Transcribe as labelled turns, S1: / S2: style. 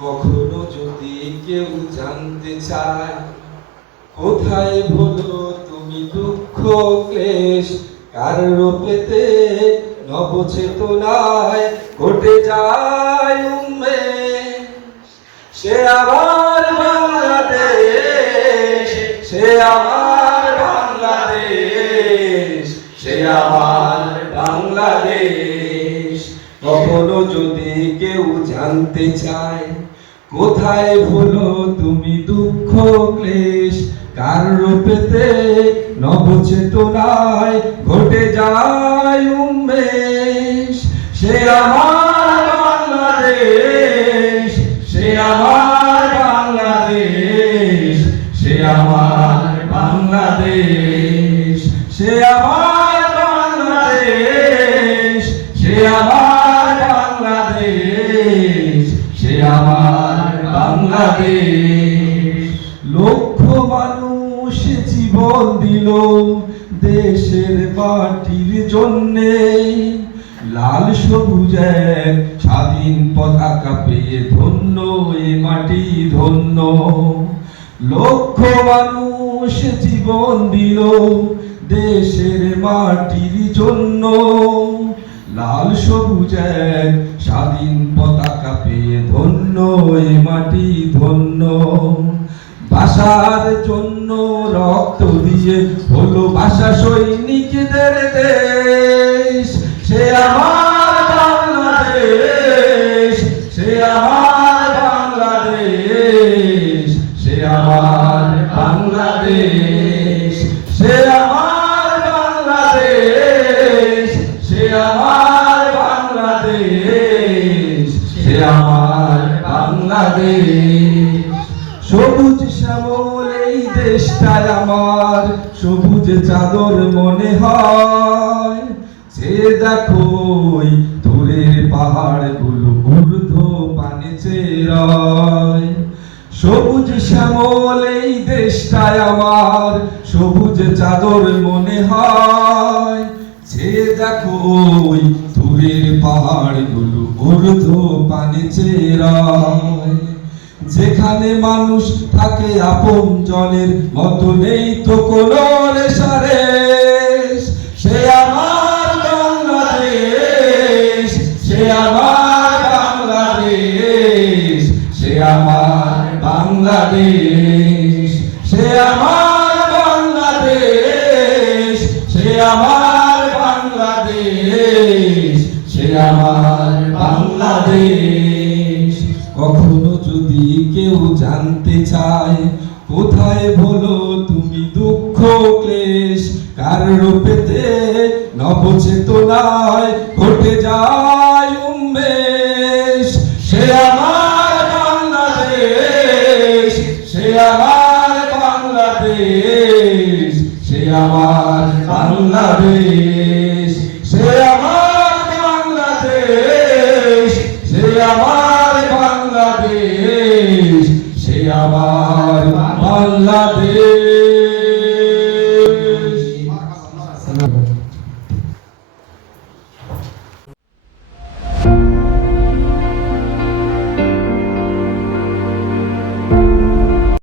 S1: কখনো যদি কেউ জানতে চায়, কোথায় ভুলো তুমি দুঃখ, ক্লেশ, কার রূপেতে নবচেতনায় ঘটে যায় উন্মেষ। সে আমার বাংলাদেশ, সে আমার বাংলাদেশ, সে আমার বাংলাদেশ। কখনো যদি কেউ জানতে চায় কোথায় হলো তুমি দুঃখ, ক্লেশ? কার রূপেতে নবচেতনায় ঘটে যায় উন্মেষ? সে আমার বাংলাদেশ, সে আমার বাংলাদেশ, সে আমার বাংলাদেশ, সে আমার বাংলাদেশ, সে আমার দিল দেশের মাটির জন্যে। লাল সবুজ স্বাধীন পতাকা পেয়ে ধন্য এ মাটি ধন্য। লক্ষ মানুষ জীবন দিল দেশের মাটির জন্য। লাল সবুজ স্বাধীন পতাকা পেয়ে ধন্য এ মাটি ধন্য। ভাষার জন্য রক্ত দিয়ে হলো ভাষা সৈনিকদের দেশ, সে আমার বাংলাদেশ, সে আমার বাংলাদেশ, সে আমার বাংলাদেশ, সে আমার বাংলাদেশ, সে আমার বাংলাদেশ, সে আমার বাংলাদেশ। সবুজ শ্যামল দেশটায় আমার সবুজ চাদর মনে হয়। সে দেখো দূরের পাহাড়গুলো ঊর্ধ্ব পানে চেরয়। সবুজ শ্যামল এই দেশটায় আমার সবুজ চাদর মনে হয়। যে দেখো ওই দূরের পাহাড়গুলো ঊর্ধ্ব পানে চেরায়। যেখানে মানুষ থাকে আপন জনের মতো নেই তো কোনো রেশারেশ সে আমার বাংলাদেশ, সে আমার বাংলাদেশ, সে আমার বাংলাদেশ। সে আমার বাংলাদেশ, সে আমার বাংলাদেশ, সে আমার বাংলাদেশ। জানতে চায়, কোথায় বলো তুমি দুঃখ, ক্লেশ? কার রূপেতে নবচেতনায় ঘটে যায় উন্মেষ? সে আমার বাংলাদেশ, সে আমার বাংলাদেশ, সে আমার বাংলাদেশ। রে